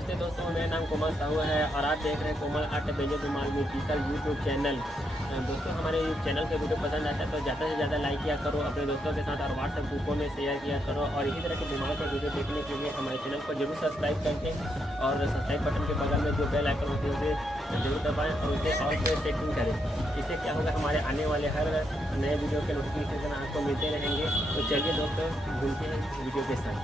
नमस्ते दोस्तों, मेरा नाम कोमल साहू है और आप देख रहे हैं कोमल आर्ट बेजो धुमाल म्यूजिकल यूट्यूब चैनल। दोस्तों, हमारे चैनल के वीडियो पसंद आता है तो ज़्यादा से ज़्यादा लाइक किया करो अपने दोस्तों के साथ और व्हाट्सएप ग्रुपों में शेयर किया करो। और इसी तरह के धुमाल का वीडियो देखने के लिए हमारे चैनल को जरूर सब्सक्राइब करके और सब्सक्राइब बटन के बगल में जो बेल आइकन होती है उसे जरूर दबाएँ और उसे ऑल पे सेटिंग करें। इससे क्या होगा, हमारे आने वाले हर नए वीडियो के नोटिफिकेशन आपको मिलते रहेंगे। तो चलिए दोस्तों, घूमते हैं वीडियो के साथ।